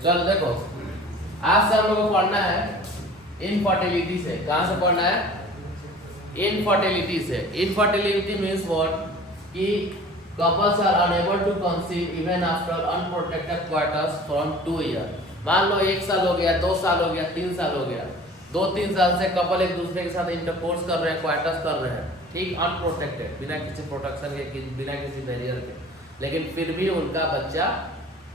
चल देखो, आज से हम लोग को पढ़ना है इनफर्टिलिटी से। कहाँ से पढ़ना है? इनफर्टिलिटी से। इनफर्टिलिटी मीन्स व्हाट कि couples are unable to conceive even after unprotected quarters from 2 year. मान लो 1 साल हो गया, 2 साल हो गया, 3 साल हो गया, 2-3 साल से कपल एक दूसरे के साथ इंटरकोर्स कर रहे हैं, क्वार्टर्स कर रहे हैं, ठीक, अनप्रोटेक्टेड, बिना किसी प्रोटेक्शन के, बिना किसी बैरियर के, लेकिन फिर भी उनका बच्चा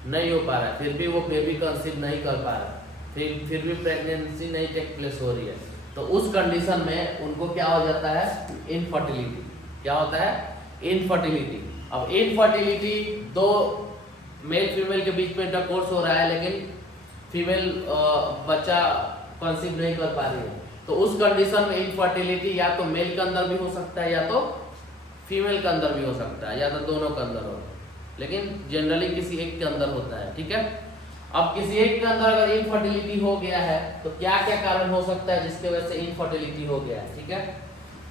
नहीं हो पा रहा है, फिर भी वो बेबी कंसीव नहीं कर पा रहा, फिर भी प्रेगनेंसी नहीं टेक प्लेस हो रही है, तो उस कंडीशन में उनको क्या हो जाता है? इनफर्टिलिटी। क्या होता है? इनफर्टिलिटी। अब इनफर्टिलिटी दो मेल फीमेल के बीच में इंटरकोर्स हो रहा है, लेकिन फीमेल बच्चा कंसीव नहीं कर पा रही है, तो उस कंडीशन में इनफर्टिलिटी या तो मेल के अंदर भी हो सकता है या तो फीमेल के अंदर भी हो सकता है, या तो दोनों के अंदर हो, लेकिन जनरली किसी एक के अंदर होता है। ठीक है, अब किसी एक के अंदर अगर इनफर्टिलिटी हो गया है तो क्या क्या कारण हो सकता है जिसके वजह से इनफर्टिलिटी हो गया है? ठीक है,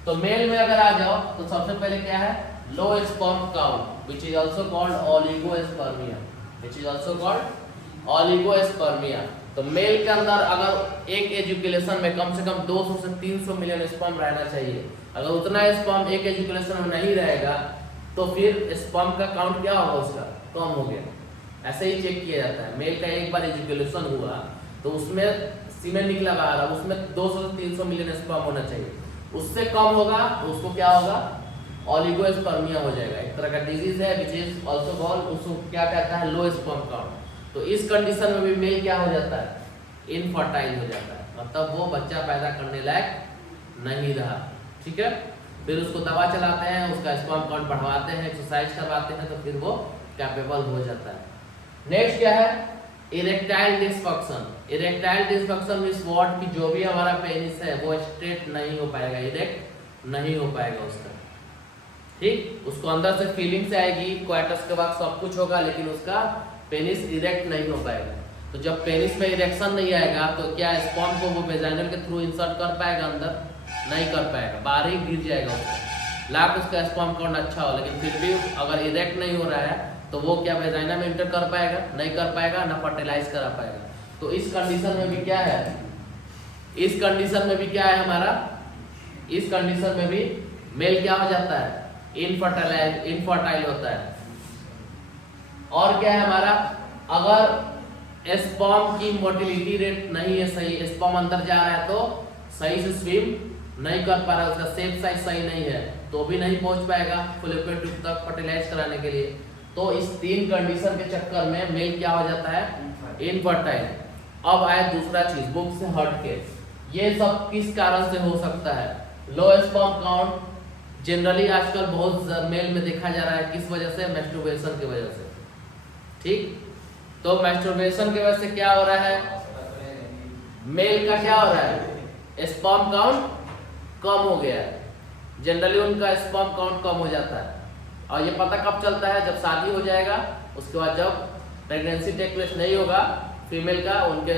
तो मेल में अगर आ जाओ तो सबसे पहले क्या है? Low sperm count, which is also called oligospermia, which is also called oligospermia. तो मेल के अंदर अगर एक एजुकेशन में कम से कम 200 से 300 मिलियन स्पर्म रहना चाहिए, अगर उतना स्पर्म एक एजुकेशन में नहीं रहेगा तो फिर स्पर्म का काउंट क्या होगा? उसका कम हो गया। ऐसे ही चेक किया जाता है। मेल का एक बार एजुकेशन हुआ तो उसमें सीमेन निकला बाहर, उसमें 200 से 300 मिलियन स्पर्म होना चाहिए, उससे कम होगा तो उसको क्या होगा? ओलिगोस्पर्मिया हो जाएगा। एक तरह का डिजीज है विच इज ऑल्सो कॉल्ड, उसको क्या कहता है? Low sperm count. तो इस कंडीशन में भी मेल क्या हो जाता है? इनफर्टाइल हो जाता है, मतलब वो बच्चा पैदा करने लायक नहीं रहा। ठीक है, फिर उसको दवा चलाते हैं, उसका स्पर्म काउंट बढ़वाते हैं, एक्सरसाइज करवाते हैं, तो फिर वो कैपेबल हो जाता है। नेक्स्ट क्या है? Erectile dysfunction. Erectile dysfunction means what कि जो भी हमारा पेनिस है वो स्ट्रेट नहीं हो पाएगा, इरेक्ट नहीं हो पाएगा उसका। ठीक, उसको अंदर से फीलिंग से आएगी, क्वार्टर्स के बाद सब कुछ होगा, लेकिन उसका पेनिस इरेक्ट नहीं हो पाएगा। तो जब पेनिस में इरेक्शन नहीं आएगा तो क्या स्पर्म को वो वेजाइनल के थ्रू इंसर्ट कर पाएगा अंदर? नहीं कर पाएगा, बाहर ही गिर जाएगा उसका। लाख उसका स्पर्म काउंट अच्छा हो, लेकिन फिर भी अगर इरेक्ट नहीं हो रहा है तो वो क्या वेजाइना में इंटर कर पाएगा? नहीं कर पाएगा, ना फर्टिलाइज करा पाएगा। तो इस कंडीशन में भी क्या है? इस कंडीशन में भी क्या है हमारा? इस कंडीशन में भी मेल क्या हो जाता है? इनफर्टाइल होता है। और क्या है हमारा? अगर स्पर्म की मोटिलिटी रेट नहीं है सही, स्पर्म अंदर जा रहा है तो सही से स्विम नहीं कर पा रहा, उसका सेफ साइज सही नहीं है, तो भी नहीं पहुंच पाएगा फैलोपियन ट्यूब तक फर्टिलाइज कराने के लिए। तो इस 3 कंडीशन के चक्कर में मेल क्या हो जाता है? इनफर्टाइल। अब आए दूसरा चीज बुक से हट के, ये सब किस कारण से हो सकता है? लो स्पर्म काउंट जनरली आजकल बहुत मेल में देखा जा रहा है, किस वजह से? मैस्टरबेशन की वजह से। ठीक, तो मैस्टरबेशन की वजह से क्या हो रहा है? मेल का क्या हो रहा है? स्पर्म काउंट कम हो गया है, जनरली उनका स्पर्म काउंट कम हो जाता है। और ये पता कब चलता है? जब शादी हो जाएगा, उसके बाद जब प्रेगनेंसी टेक प्लेस नहीं होगा फीमेल का, उनके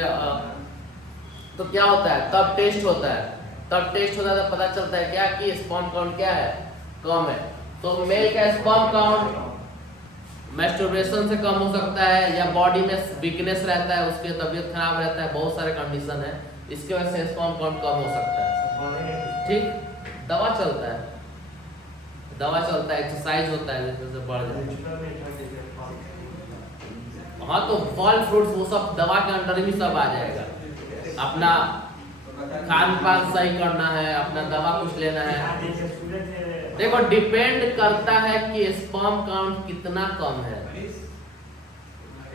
तो क्या होता है? तब टेस्ट होता है, तब टेस्ट होता है तो पता चलता है क्या कि स्पर्म काउंट क्या है? कम है। तो मेल का स्पर्म काउंट मैस्टरबेशन से कम हो सकता है, या बॉडी में वीकनेस रहता है, उसकी तबीयत खराब रहता है, बहुत सारे कंडीशन है, इसके वजह से स्पर्म काउंट कम हो सकता है। ठीक, दवा चलता है, दवा चलता है, एक्सरसाइज होता है जिससे बढ़ जाए। हाँ, तो फल फ्रूट्स वो सब दवा के अंडर ही सब आ जाएगा। अपना खान पान सही करना है, अपना दवा कुछ लेना है। देखो, डिपेंड करता है कि स्पर्म काउंट कितना कम है।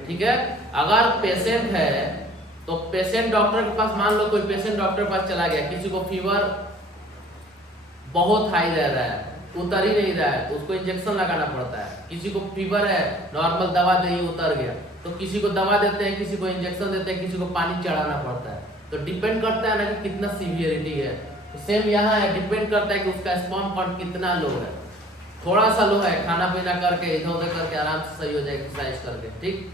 ठीक है, अगर पेशेंट है तो पेशेंट डॉक्टर के पास, मान लो कोई पेशेंट डॉक्टर के पास चला गया, किसी को फीवर बहुत हाई रह रहा है, उतर ही नहीं रहा है, तो उसको इंजेक्शन लगाना पड़ता है। किसी को फीवर है, नॉर्मल दवा दे उतर गया, तो किसी को दवा देते हैं, किसी को इंजेक्शन देते हैं, किसी को पानी चढ़ाना पड़ता है। तो डिपेंड करता है ना कि कितना सीवियरिटी है। तो सेम यहाँ है, डिपेंड करता है कि उसका स्पर्म काउंट कितना लो है। थोड़ा सा लो है, खाना पीना करके इधर उधर करके आराम से सही हो जाए, एक्सरसाइज करके। ठीक,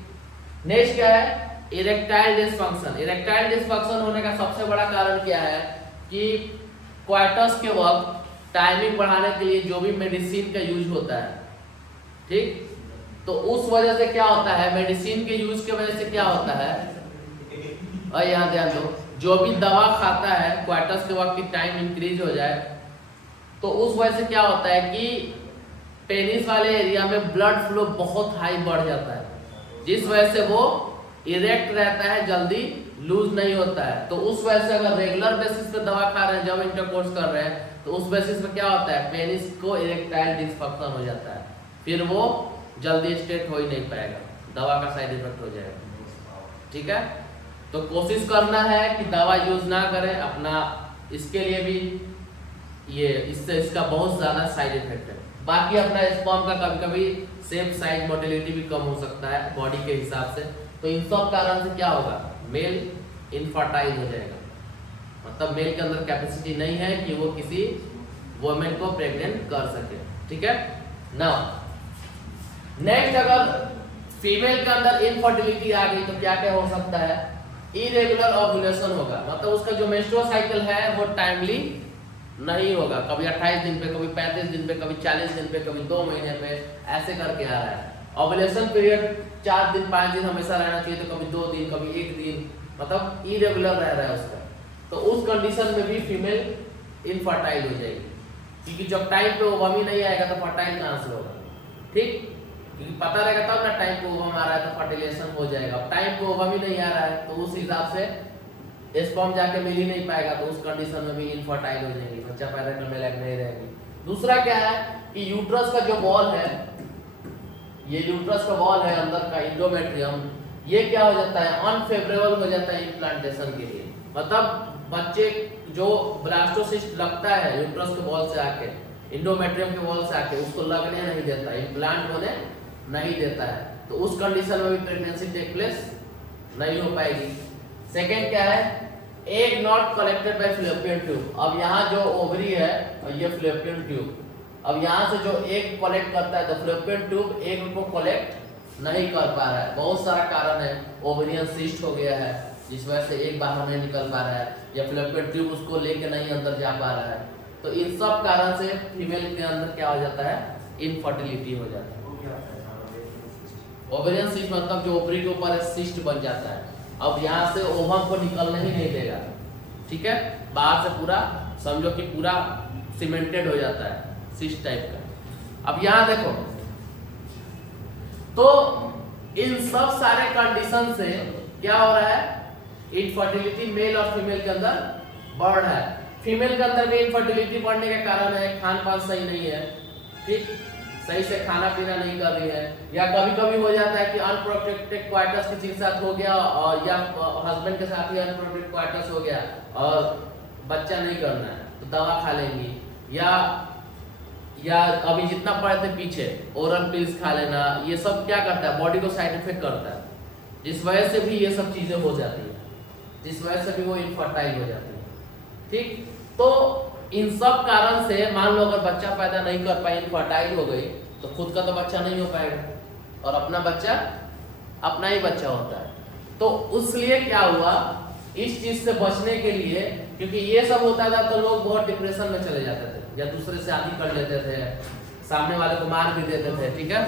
नेक्स्ट क्या है? Erectile dysfunction. इरेक्टाइल डिसफंक्शन होने का सबसे बड़ा कारण क्या है कि क्वार्टर्स के वक्त टाइमिंग बढ़ाने के लिए जो भी मेडिसिन का यूज होता है, ठीक, तो उस वजह से क्या होता है, मेडिसिन के यूज की वजह से क्या होता है, और यहाँ ध्यान दो, जो भी दवा खाता है क्वार्टर्स के वक्त की टाइम इंक्रीज हो जाए, तो उस वजह से क्या होता है कि पेनिस वाले एरिया में ब्लड फ्लो बहुत हाई बढ़ जाता है, जिस वजह से वो इरेक्ट रहता है, जल्दी लूज नहीं होता है। तो उस वजह से अगर रेगुलर बेसिस पे दवा खा रहे हैं, जब इंटरकोर्स कर रहे हैं, तो उस बेसिस पे क्या होता है, पेनिस को इरेक्टाइल डिसफंक्शन हो जाता है, फिर वो जल्दी स्ट्रेट हो ही नहीं पाएगा, दवा का साइड इफेक्ट हो जाएगा। ठीक है, तो कोशिश करना है कि दवा यूज ना करें अपना, इसके लिए भी ये इससे इसका बहुत ज्यादा साइड इफेक्ट है। बाकी अपना स्पर्म का कभी कभी सेम साइज मोटिलिटी भी कम हो सकता है बॉडी के हिसाब से, तो इन सब कारण से क्या होगा, मेल इनफर्टाइल हो जाएगा, मतलब मेल के अंदर कैपेसिटी नहीं है कि वो किसी वुमेन को प्रेग्नेंट कर सके। ठीक है, नाउ नेक्स्ट, अगर फीमेल के अंदर इनफर्टिलिटी आ गई तो क्या क्या हो सकता है, इरेगुलर ओव्यूलेशन होगा, मतलब उसका जो मेंस्ट्रुअल साइकिल है वो टाइमली नहीं होगा, कभी 28 दिन पे, कभी 35 दिन पे, कभी 40 दिन पे, कभी 2 महीने पे, ऐसे करके आ रहा है। ओव्यूलेशन पीरियड 4 दिन 5 दिन हमेशा रहना चाहिए, तो कभी 2 दिन, कभी 1 दिन, मतलब इरेगुलर रह रहा है उसका, तो उस कंडीशन में भी फीमेल इनफर्टाइल हो जाएगी, क्योंकि जब टाइम पे ओवम ही नहीं आएगा तो फर्टाइल कहाँ से होगा। ठीक, क्योंकि पता रहेगा तब ना टाइम पे ओवम आ रहा है तो फर्टिलाइजेशन हो जाएगा, टाइम पे ओवम ही नहीं आ रहा है तो उस हिसाब से स्पर्म जाके मिल ही नहीं पाएगा, तो उस कंडीशन में भी इनफर्टाइल हो जाएगी, बच्चा पैदा करने लायक नहीं रहेगी। दूसरा क्या है कि यूट्रस का जो वॉल है, ये यूट्रस का वॉल है अंदर का एंडोमेट्रियम, ये क्या हो जाता है, अनफेवरेबल हो जाता है इम्प्लांटेशन के लिए, मतलब बच्चे जो ब्लास्टोसिस्ट लगता है यूट्रस के वॉल से आके, एंडोमेट्रियम के वॉल से आके, उसको लगने नहीं देता, इम्प्लांट होने नहीं देता है, तो उस कंडीशन में भी प्रेगनेंसी टेक प्लेस नहीं हो पाएगी। सेकेंड क्या है, egg not collected by fallopian tube, अब यहाँ जो ओवरी है और ये फ्लोपियन ट्यूब, अब यहाँ से जो एग कलेक्ट करता है, तो फ्लोपियन ट्यूब एग को कलेक्ट नहीं कर पा रहा है, बहुत सारा कारण है, ओवरियन सिस्ट हो गया है जिस वजह से एग बाहर नहीं निकल पा रहा है, या फ्लोपियन ट्यूब उसको लेके नहीं अंदर जा पा रहा है, तो इन सब कारण से फीमेल के अंदर क्या हो जाता है, इनफर्टिलिटी हो जाता है। ओवरियन सिस्ट मतलब जो ओवरी के ऊपर सिस्ट बन जाता है, अब यहाँ से ओवम को निकलने ही नहीं देगा। ठीक है, बाहर से पूरा समझो कि पूरा सीमेंटेड हो जाता है सिस्ट टाइप का। अब यहाँ देखो, तो इन सब सारे कंडीशन से क्या हो रहा है, इनफर्टिलिटी मेल और फीमेल के अंदर बढ़ रहा है। फीमेल के अंदर भी इनफर्टिलिटी बढ़ने का कारण है खान पान सही नहीं है, ठीक, सही से खाना पीना नहीं कर रही है, या कभी कभी हो जाता है कि अनप्रोटेक्टेड क्वार्टर्स किसी के साथ हो गया, और या हस्बैंड के साथ ही अनप्रोटेक्टेड क्वार्टर्स हो गया और बच्चा नहीं करना है तो दवा खा लेंगी, या अभी जितना पढ़े थे पीछे ओरल पिल्स खा लेना, ये सब क्या करता है, बॉडी को साइड इफेक्ट करता है, जिस वजह से भी ये सब चीजें हो जाती है, जिस वजह से भी वो इनफर्टाइल हो जाती है। ठीक, तो इन सब कारण से मान लो अगर बच्चा पैदा नहीं कर पाई, इनफर्टाइल हो गई, तो खुद का तो बच्चा नहीं हो पाएगा, और अपना बच्चा अपना ही बच्चा होता है। तो उसलिए क्या हुआ, इस चीज से बचने के लिए, क्योंकि ये सब होता था तो लोग बहुत डिप्रेशन में चले जाते थे, या दूसरे से शादी कर लेते थे, सामने वाले को मार भी देते थे। ठीक है,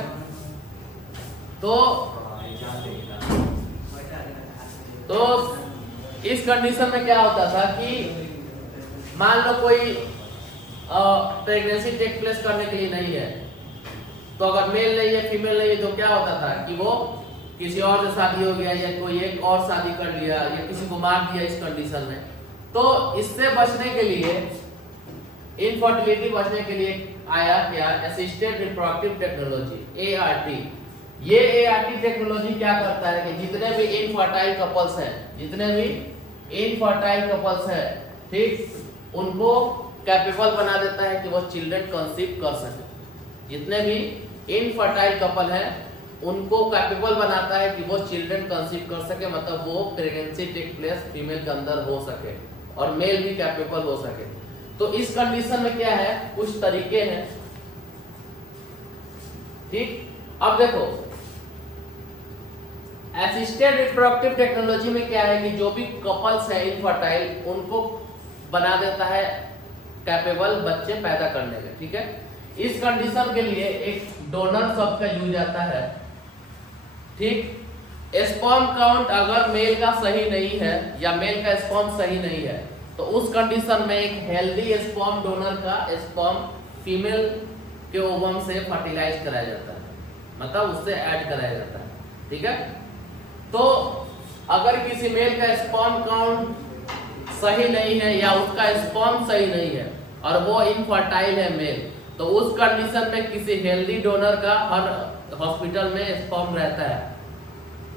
तो इस कंडीशन में क्या होता था कि मान लो कोई प्रेगनेंसी टेक प्लेस करने के लिए नहीं है, तो अगर मेल नहीं है फीमेल नहीं है, तो क्या होता था कि वो किसी और से शादी हो गया, या कोई एक और शादी कर लिया, या किसी को मार दिया इस कंडीशन में। तो इससे बचने के लिए, इनफर्टिलिटी बचने के लिए आया क्या, असिस्टेड रिप्रोडक्टिव टेक्नोलॉजी, ART। ये ART टेक्नोलॉजी क्या करता है कि जितने भी इनफर्टाइल कपल्स हैं, ठीक, उनको कैपेबल बना देता है कि वो चिल्ड्रन कंसीव कर सके। जितने भी इनफर्टाइल कपल हैं उनको कैपेबल बनाता है कि वो चिल्ड्रन कंसीव कर सके, मतलब वो प्रेगनेंसी टेक प्लेस फीमेल के अंदर हो सके और मेल भी कैपेबल हो सके। तो इस कंडीशन में क्या है, कुछ तरीके हैं। ठीक, अब देखो असिस्टेड रिप्रोडक्टिव टेक्नोलॉजी में क्या है कि जो भी कपल्स हैं इनफर्टाइल, उनको बना देता है कैपेबल बच्चे पैदा करने के। ठीक है, इस कंडीशन के लिए एक डोनर शब्द का यूज आता है, ठीक। स्पर्म काउंट अगर मेल का सही नहीं है या मेल का स्पर्म सही नहीं है तो उस कंडीशन में एक हेल्दी स्पर्म डोनर का स्पर्म फीमेल के ओवम से फर्टिलाइज कराया जाता है, मतलब उससे ऐड कराया जाता है, ठीक है। तो अगर किसी मेल का स्पर्म काउंट सही नहीं है या उसका स्पर्म सही नहीं है और वो इनफर्टाइल है मेल, तो उस कंडीशन में किसी हेल्दी डोनर का हर हॉस्पिटल में स्पर्म रहता है।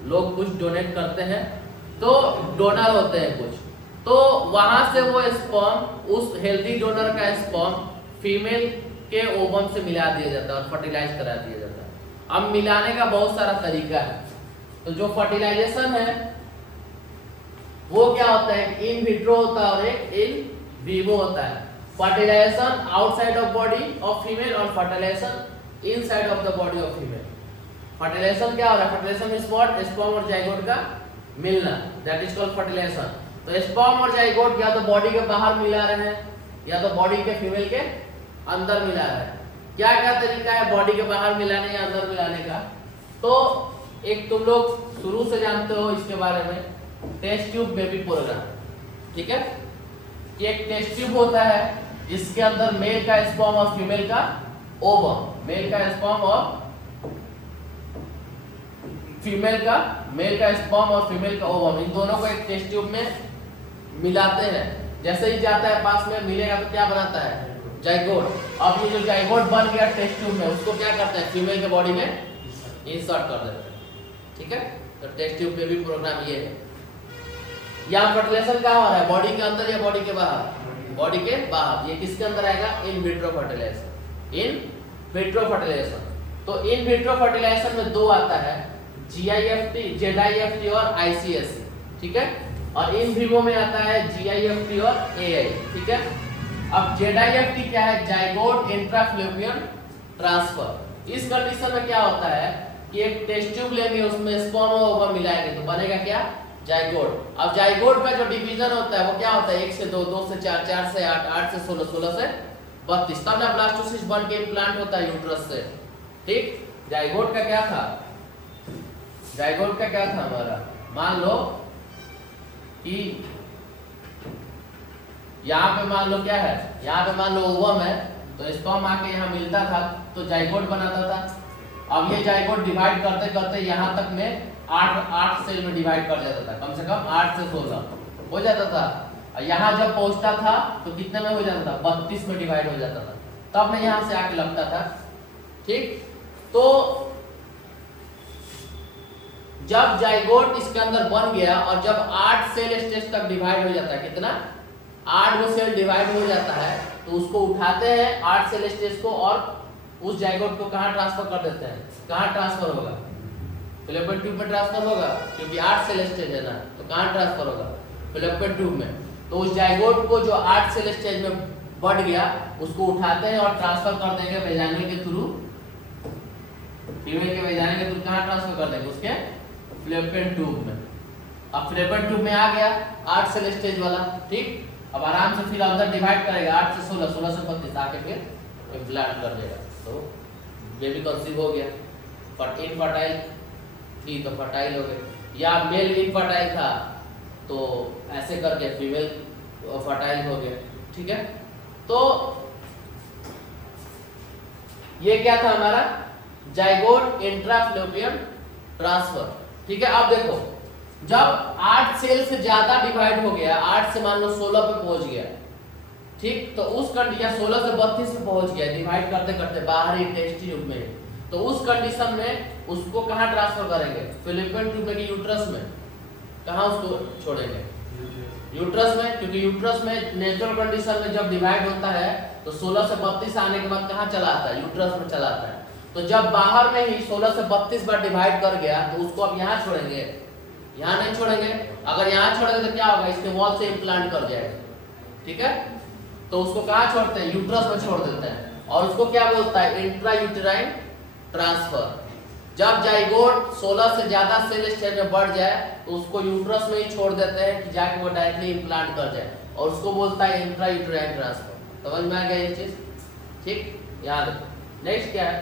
लोग कुछ डोनेट करते हैं तो डोनर होते हैं कुछ, तो वहां से वो स्पर्म उस हेल्दी डोनर का स्पर्म फीमेल के ओवम से मिला दिया जाता है और फर्टिलाइज करा दिया जाता है। अब मिलाने का बहुत सारा तरीका है, तो जो फर्टिलाइजेशन है वो क्या होता है, इन विट्रो होता है और एक इन विवो होता है। Fertilization outside of body of female और fertilization inside of the body of female. Fertilization क्या हो रहा है, फर्टिलाइजेशन मींस व्हाट, स्पर्म और जाइगोट का मिलना, दैट इज कॉल्ड फर्टिलाइजेशन। तो स्पर्म और जाइगोट या तो बॉडी के बाहर मिला रहे हैं या तो बॉडी के फीमेल के अंदर मिला रहे हैं। क्या क्या तरीका है बॉडी के बाहर मिलाने या अंदर मिलाने का, तो एक तुम लोग शुरू से जानते हो इसके बारे में, टेस्ट ट्यूब बेबी प्रोग्राम, ठीक है। कि एक टेस्ट ट्यूब होता है जिसके अंदर मेल का स्पर्म और फीमेल का ओवम, मेल का स्पर्म और फीमेल का, मेल का स्पर्म और फीमेल का ओवम, इन दोनों को एक टेस्ट ट्यूब में मिलाते हैं। जैसे ही जाता है पास में मिलेगा तो क्या बनाता है, जाइगोट। अब ये जो जाइगोट बन गया टेस्ट ट्यूब में, उसको क्या करते हैं, फीमेल के बॉडी में इंसर्ट कर देते हैं, ठीक है। तो टेस्ट ट्यूब पे भी प्रोग्राम ये है। यहाँ फर्टिलाइजेशन कहाँ हो रहा है, बॉडी के अंदर या बॉडी के बाहर, बॉडी के बाहर। ये किसके अंदर आएगा, in vitro fertilisation, in vitro fertilisation. तो इन विट्रो फर्टिलाइजेशन में दो आता है, GIFT, ZIFT और ICSC, ठीक है। और इन विवो में आता है GIFT और AI, ठीक है। अब ZIFT क्या है, जाइगोट इंट्राफैलोपियन ट्रांसफर। इस कंडीशन में क्या होता है कि एक टेस्ट ट्यूब लेंगे, उसमें स्पर्म और ओवम मिलाएंगे तो बनेगा क्या, जाइगोट। अब जाइगोट का जो डिवीजन होता है वो क्या होता है, 1 से 2, 2 से 4, 4 से 8, 8 से 16, 16 से 32, तब ना ब्लास्टोसिस्ट बन के इम्प्लांट होता है यूट्रस से, ठीक। जाइगोट का क्या था, जाइगोट का क्या था हमारा, मान लो कि यहाँ पे मान लो क्या है, यहाँ पे मान लो ओवम है तो स्पर्म आके यहाँ मिलता था तो जाइगोट बनाता था। अब ये जाइगोट डिवाइड करते करते यहाँ तक में 8 सेल में डिवाइड कर जाता था, कम से कम 8 से 16 हो जाता था। और यहाँ जब पहुँचता था तो कितने में हो जाता था, 32 में डिवाइड हो जाता था, तब मैं यहाँ से आके लगता था, ठीक। तो जब जाइगोट इसके अंदर बन गया और जब 8 सेल स्टेज तक डिवाइड हो जाता है, कितना, 8 वो सेल डिवाइड हो जाता है, तो उसको उठाते हैं 8 सेल स्टेज को और उस जाइगोट को कहाँ ट्रांसफर कर देते हैं, कहाँ ट्रांसफर होगा, फैलोपियन ट्यूब में ट्रांसफर होगा, क्योंकि 8 सेल स्टेज है ना, तो कहाँ ट्रांसफर होगा, फैलोपियन ट्यूब में। तो उस जाइगोट को जो 8 सेल स्टेज में बढ़ गया उसको उठाते हैं और ट्रांसफर कर देंगे वेजाइना के थ्रू, फीमेल के वेजाइना के थ्रू कहाँ ट्रांसफर कर देंगे, उसके फैलोपियन ट्यूब में। अब फैलोपियन ट्यूब में आ गया 8 सेल स्टेज वाला, ठीक। अब आराम से फिर अंदर डिवाइड करेगा 8 से 16, 16 से 32 आके फिर इम्प्लांट कर देगा, तो बेबी कंसीव हो गया। इनफर्टाइल थी तो फर्टाइल हो गई, या मेल इनफर्टाइल था तो ऐसे करके फीमेल फर्टाइल हो गया, ठीक है। तो ये क्या था हमारा, जाइगोट इंट्राफैलोपियन ट्रांसफर, ठीक है। अब देखो जब 8 सेल से ज्यादा डिवाइड हो गया, 8 से मान लो 16 पे पहुंच गया, ठीक, तो उस कंडीशन 16 से 32 पे पहुंच गया डिवाइड करते करते बाहरी टेस्ट ट्यूब में, तो उस कंडीशन में उसको कहाँ ट्रांसफर करेंगे, फैलोपियन ट्यूब में कि यूट्रस में, कहाँ उसको छोड़ेंगे, यूट्रस में, क्योंकि यूट्रस में नेचुरल कंडीशन में जब डिवाइड होता है तो 16 से 32 आने के बाद कहाँ चला आता है, यूट्रस में चला आता है। तो जब बाहर में ही 16 से 32 बार डिवाइड कर गया तो उसको अब यहाँ छोड़ेंगे, यहाँ नहीं छोड़ेंगे। अगर यहाँ छोड़ेंगे तो क्या होगा, इसके वॉल से इम्प्लांट कर जाएगा, ठीक है। तो उसको कहाँ छोड़ते हैं, यूट्रस में छोड़ देते हैं, और उसको क्या बोलता है, इंट्रा यूटेराइन ट्रांसफर। जब जाइगोट 16 से ज्यादा सेल स्टेज में बढ़ जाए तो उसको यूट्रस में ही छोड़ देते हैं कि जाके वो डायरेक्टली इम्प्लांट कर जाए, और उसको बोलता है इंट्रा यूटेराइन ट्रांसफर। समझ में आ गया ये चीज, ठीक। याद। नेक्स्ट क्या है,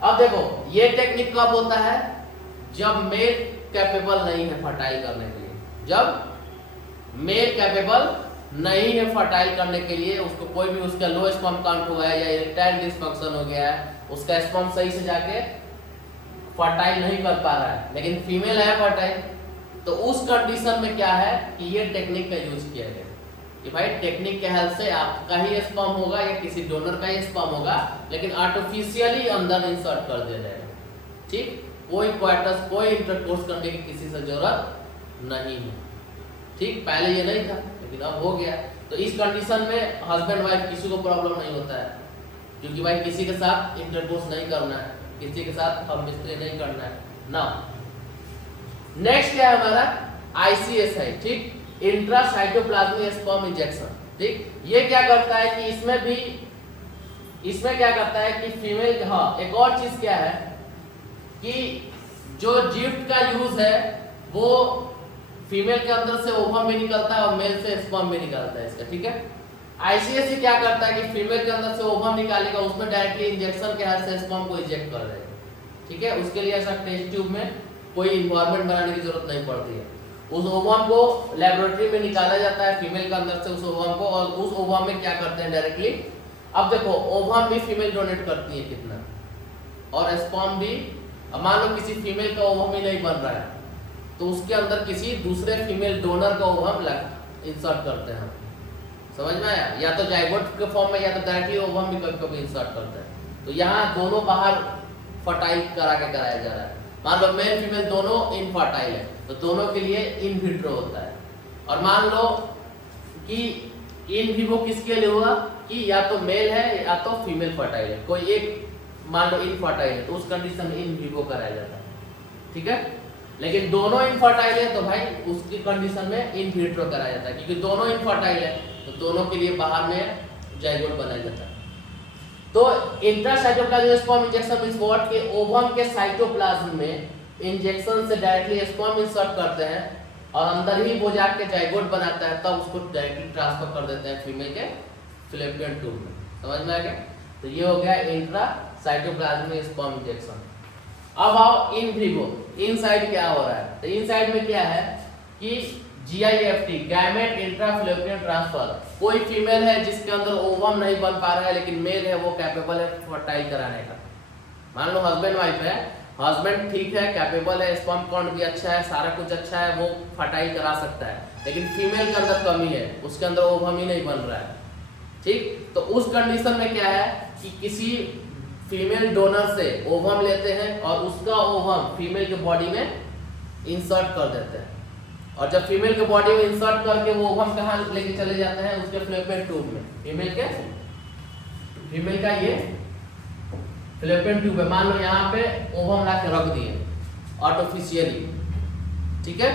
अब देखो ये टेक्निक कब होता है, जब मेल कैपेबल नहीं है फर्टाइल करने के लिए। जब मेल कैपेबल नहीं है फर्टाइल करने के लिए, उसको कोई भी उसका लो स्पर्म काउंट हुआ है या इरेक्टाइल डिसफंक्शन हो गया है, उसका स्पर्म सही से जाके फर्टाइल नहीं कर पा रहा है, लेकिन फीमेल है फर्टाइल, तो उस कंडीशन में क्या है कि ये टेक्निक का यूज किया गया कि भाई टेक्निक के हेल्प से आपका ही स्पर्म होगा या किसी डोनर का ही स्पर्म होगा, लेकिन आर्टिफिशियली अंदर इंसर्ट कर दे रहे हैं। ठीक, कोई क्वार्टर्स कोई इंटरकोर्स करने की किसी से जरूरत नहीं है। ठीक, पहले ये नहीं था लेकिन अब हो गया। तो इस कंडीशन में हस्बैंड वाइफ किसी को प्रॉब्लम नहीं होता है, क्योंकि भाई किसी के साथ इंटरकोर्स नहीं करना है, किसी के साथ हम मिस्त्री नहीं करना है ना। नेक्स्ट क्या है हमारा ICS है। ठीक, इंट्रासाइटोप्लाज्मिक स्पर्म इंजेक्शन। ठीक, ये क्या करता है कि इसमें क्या करता है कि फीमेल, हाँ एक और चीज क्या है कि जो जिफ्ट का यूज है वो फीमेल के अंदर से ओवम भी निकलता है और मेल से स्पर्म भी निकलता है इसका। ठीक है, ICS क्या करता है कि फीमेल के अंदर से ओवम निकालेगा, उसमें डायरेक्टली इंजेक्शन के हाथ से स्पर्म को इंजेक्ट कर देगा। ठीक है, उसके लिए ऐसा टेस्ट ट्यूब में कोई इन्वायरमेंट बनाने की जरूरत नहीं पड़ती है। उस ओवम को लेबोरेटरी में निकाला जाता है फीमेल के अंदर से उस ओवम को, और उस ओवम में क्या करते हैं डायरेक्टली, अब देखो ओवम भी फीमेल डोनेट करती है कितना, और स्पर्म भी। अब मान लो किसी फीमेल का ओवम ही नहीं बन रहा है तो उसके अंदर किसी दूसरे फीमेल डोनर का ओवम इंसर्ट करते हैं। समझ में आया, या तो जाइगोट के फॉर्म में या तो डायरेक्टली ओवम भी कभी कभी इंसर्ट करते हैं। तो यहाँ दोनों बाहर फर्टाइल कराया जा रहा है। मान लो मेल फीमेल दोनों इनफर्टाइल है तो दोनों के लिए इन विट्रो होता है। और मान लो कि इन विवो किसके लिए हुआ कि या तो मेल है या तो फीमेल फर्टाइल है, कोई एक मान लो इनफर्टाइल है तो उस कंडीशन में इन विवो कराया जाता है। ठीक है, लेकिन दोनों इनफर्टाइल है तो भाई उसकी कंडीशन में इन विट्रो कराया जाता है, क्योंकि दोनों इनफर्टाइल है तो दोनों के लिए बाहर में जाइगोट बनाया जाता है। तो intracytoplasmic sperm injection means what के ओवम के साइटोप्लाज्म में इंजेक्शन से डायरेक्टली स्पर्म इंसर्ट करते हैं और अंदर ही वो जाके जाइगोट बनाता है, तब उसको डायरेक्टली ट्रांसफर कर देते हैं फीमेल के फैलोपियन ट्यूब में। समझ में आ गया? तो ये हो गया इंट्रासाइटोप्लाज्मिक स्पर्म इंजेक्शन। अब आओ इन विवो, इन साइड क्या हो रहा है? तो इन साइड में क्या है कि GIFT गैमेट इंट्राफैलोपियन ट्रांसफर। कोई फीमेल है जिसके अंदर ओवम नहीं बन पा रहा है लेकिन मेल है वो कैपेबल है फर्टाइल कराने का। मान लो हस्बैंड वाइफ है, हस्बैंड ठीक है कैपेबल है, स्पर्म काउंट भी अच्छा है, सारा कुछ अच्छा है, वो फर्टाइल करा सकता है, लेकिन फीमेल के अंदर कमी है, उसके अंदर ओवम ही नहीं बन रहा है। ठीक, तो उस कंडीशन में क्या है कि किसी फीमेल डोनर से ओवम लेते हैं और उसका ओवम फीमेल के बॉडी में इंसर्ट कर देते हैं, और जब फीमेल के बॉडी में इंसर्ट करके वो ओवम कहाँ लेके चले जाते हैं? उसके फैलोपियन ट्यूब में। फीमेल का ये फैलोपियन ट्यूब है, मान लो यहाँ पे ओवम ला के रख दिए आर्टिफिशियली। ठीक है,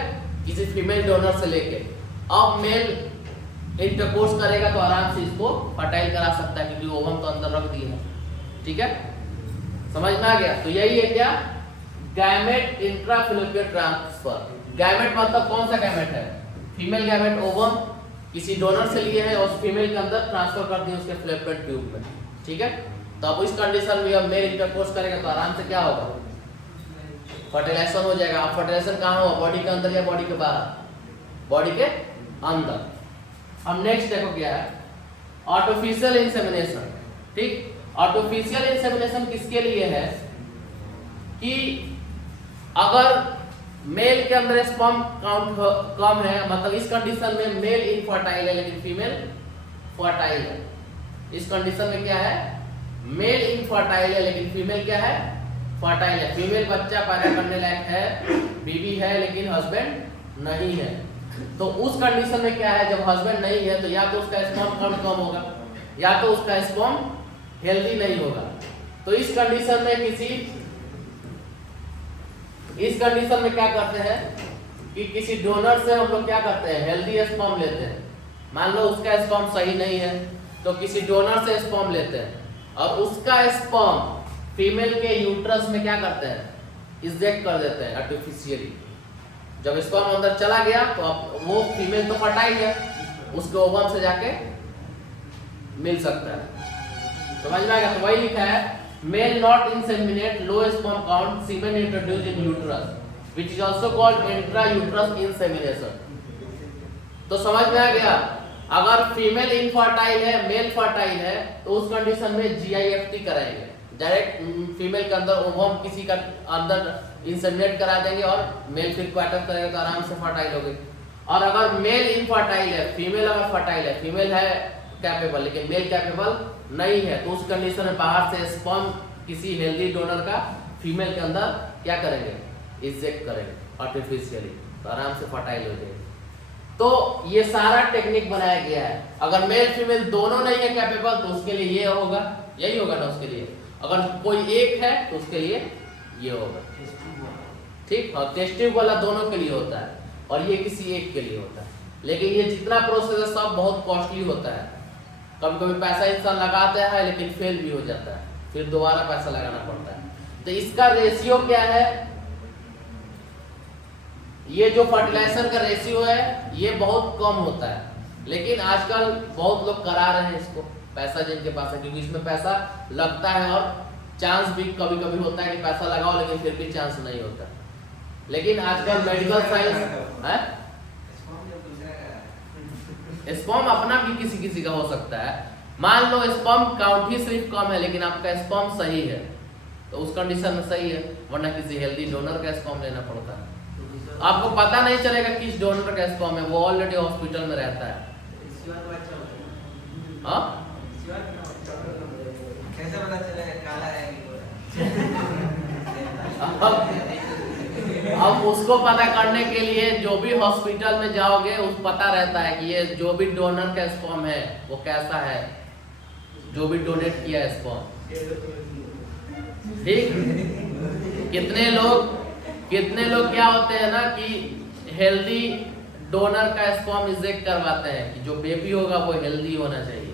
किसी फीमेल डोनर से लेके, अब मेल इंटरकोर्स करेगा तो आराम से इसको फर्टाइल करा सकता है क्योंकि ओवम तो अंदर रख दिए है। ठीक है, समझ में आ गया? तो यही है क्या, गैमेट इंट्राफैलोपियन ट्रांसफर। गैमेट मतलब कौन सा गैमेट है? फीमेल गैमेट ओवम किसी डोनर से लिए है और उस फीमेल के अंदर ट्रांसफर कर दिए उसके फैलोपियन ट्यूब में। ठीक है, तो अब इस कंडीशन में अब मेल इंटरकोर्स करेगा तो आराम से क्या होगा? फर्टिलाइजेशन हो जाएगा। अब फर्टिलाइजेशन कहाँ होगा? बॉडी के अंदर या बॉडी के बाहर? बॉडी के अंदर। अब नेक्स्ट देखो क्या है, आर्टिफिशियल इंसेमिनेशन। ठीक, आर्टिफिशियल इंसेमिनेशन किसके लिए है कि अगर मेल के अंदर स्पर्म काउंट कम है, मतलब इस कंडीशन में मेल इनफर्टाइल है लेकिन फीमेल फर्टाइल है। इस कंडीशन में क्या है, मेल इनफर्टाइल है लेकिन फीमेल क्या है? फर्टाइल है। फीमेल बच्चा पैदा करने लायक है, बीवी है लेकिन हस्बैंड नहीं है। तो उस कंडीशन में क्या है, जब हस्बैंड नहीं है तो या तो उसका स्पर्म काउंट कम होगा या तो उसका स्पर्म हेल्दी नहीं होगा। तो इस कंडीशन में क्या करते हैं कि किसी डोनर से हम लोग क्या करते हैं, हेल्दी स्पर्म लेते हैं। मान लो उसका स्पर्म सही नहीं है तो किसी डोनर से स्पर्म लेते हैं और उसका स्पर्म फीमेल के यूट्रस में क्या करते हैं, इंजेक्ट कर देते हैं आर्टिफिशियली। जब स्पर्म अंदर चला गया तो अब वो फीमेल तो फर्टाइल है, उसके ओवम से जाके मिल सकता है। समझ में आएगा? तो वही लिखा है male not inseminate, low sperm count, semen introduced in uterus, which is also called intrauterus insemination. तो समझ में आ गया? अगर फीमेल इनफर्टाइल है, मेल फर्टाइल है, तो उस कंडीशन में GIFT कराएंगे, डायरेक्ट फीमेल के अंदर ओवम किसी का अंदर इंसेमिनेट करा देंगे और मेल फिर क्वार्टर करेगा तो आराम से फर्टाइल होगी। और अगर मेल इनफर्टाइल है, फीमेल अगर फर्टाइल है, फीमेल है कैपेबल लेकिन मेल कैपेबल नहीं है, तो उस कंडीशन में बाहर से स्पर्म किसी हेल्दी डोनर का फीमेल के अंदर क्या करेंगे, इंजेक्ट करेंगे आर्टिफिशियली, तो आराम से फर्टाइल हो जाएगी। तो ये सारा टेक्निक बनाया गया है। अगर मेल फीमेल दोनों नहीं है कैपेबल तो उसके लिए ये होगा, यही होगा ना उसके लिए। अगर कोई एक है तो उसके लिए ये होगा, ठीक। और टेस्ट ट्यूब वाला दोनों के लिए होता है और ये किसी एक के लिए होता है। लेकिन ये जितना प्रोसेस है सब बहुत कॉस्टली होता है। कभी कभी पैसा इंसान लगाता है लेकिन फेल भी हो जाता है, फिर दोबारा पैसा लगाना पड़ता है। तो इसका रेशियो क्या है, ये जो फर्टिलाइजेशन का रेशियो है ये बहुत कम होता है, लेकिन आजकल बहुत लोग करा रहे हैं इसको, पैसा जिनके पास है, क्योंकि इसमें पैसा लगता है और चांस भी कभी कभी होता है कि पैसा लगाओ लेकिन फिर भी चांस नहीं होता। लेकिन आजकल मेडिकल साइंस है, स्पर्म अपना भी किसी किसी का हो सकता है। मान लो स्पर्म काउंट ही सिर्फ कम है लेकिन आपका स्पर्म सही है, तो उस कंडीशन में सही है, वरना किसी हेल्दी डोनर का स्पर्म लेना पड़ता है। आपको पता नहीं चलेगा किस डोनर का स्पर्म है, वो ऑलरेडी हॉस्पिटल में रहता है। हाँ, कैसे पता चलेगा काला है कि अब उसको पता करने के लिए जो भी हॉस्पिटल में जाओगे उस पता रहता है कि ये जो भी डोनर का स्पर्म है वो कैसा है, जो भी डोनेट किया है स्पर्म, ठीक। कितने लोग क्या होते हैं ना कि हेल्दी डोनर का स्पर्म इंजेक्ट करवाते हैं कि जो बेबी होगा वो हेल्दी होना चाहिए,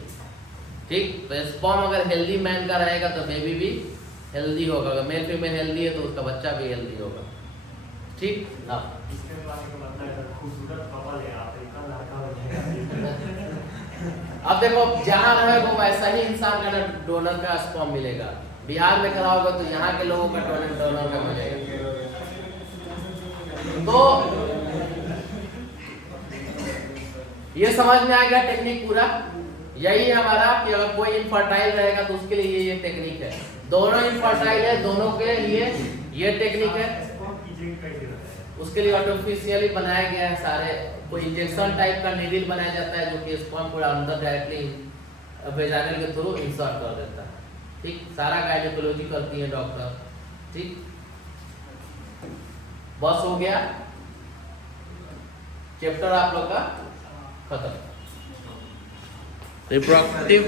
ठीक। तो स्पर्म अगर हेल्दी मैन का रहेगा तो बेबी भी हेल्दी होगा, अगर मेल फीमेल हेल्दी है तो उसका बच्चा भी हेल्दी होगा, ठीक। अब देखो जहाँ रहेगा वैसा ही इंसान का डोनर का स्पर्म मिलेगा। बिहार में कराओगे तो यहाँ के लोगों का डोनर का मिलेगा। तो ये समझ में आ गया टेक्निक पूरा। यही है हमारा कि अगर कोई इनफर्टाइल रहेगा तो उसके लिए ये टेक्निक है। दोनों इनफर्टाइल है, दोनों के लिए ये टेक्निक है। उसके लिए आर्टिफिशियली बनाया गया है सारे, कोई इंजेक्शन टाइप का नीडल बनाया जाता है जो कि स्पर्म को अंदर डायरेक्टली वेजाइनल के थ्रू इंसर्ट कर देता है, ठीक। सारा गायनेकोलॉजी करती है डॉक्टर, ठीक। बस हो गया चैप्टर आप लोग का खत्म। रिप्रोडक्टिव